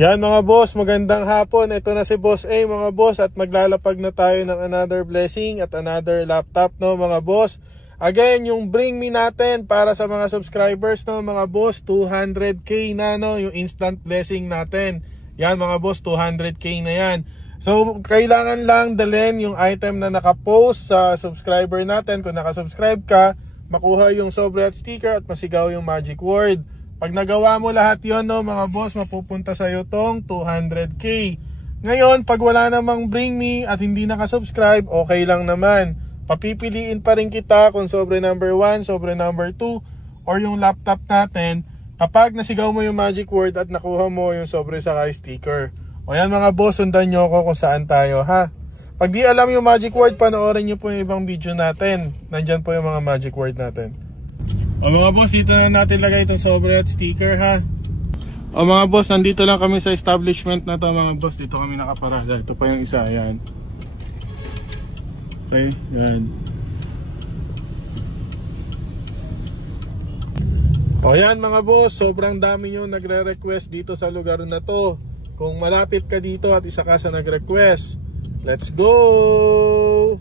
Yan mga boss, magandang hapon. Ito na si Boss A mga boss at maglalapag na tayo ng another blessing at another laptop no mga boss. Again, yung bring me natin para sa mga subscribers no mga boss, 200k na no yung instant blessing natin. Yan mga boss, 200k na yan. So kailangan lang dalhin yung item na nakapost sa subscriber natin. Kung nakasubscribe ka, makuha yung sobre at sticker at masigaw yung magic word. Pag nagawa mo lahat yon no mga boss, mapupunta sa iyo tong 200k. Ngayon, pag wala namang bring me at hindi nakasubscribe, okay lang naman. Papipiliin pa rin kita kung sobre number 1, sobre number 2, or yung laptop natin kapag nasigaw mo yung magic word at nakuha mo yung sobre sa sticker. O yan mga boss, sundan nyo ako kung saan tayo ha. Pag di alam yung magic word, panoorin nyo po yung ibang video natin. Nandyan po yung mga magic word natin. O mga boss, dito na natin lagay itong sobre at sticker ha. O mga boss, nandito lang kami sa establishment na to mga boss. Dito kami nakaparada. Ito pa yung isa, ayan. Okay, yan. O yan mga boss, sobrang dami nyo nagre-request dito sa lugar na to. Kung malapit ka dito at isa ka sa nag-request, let's go!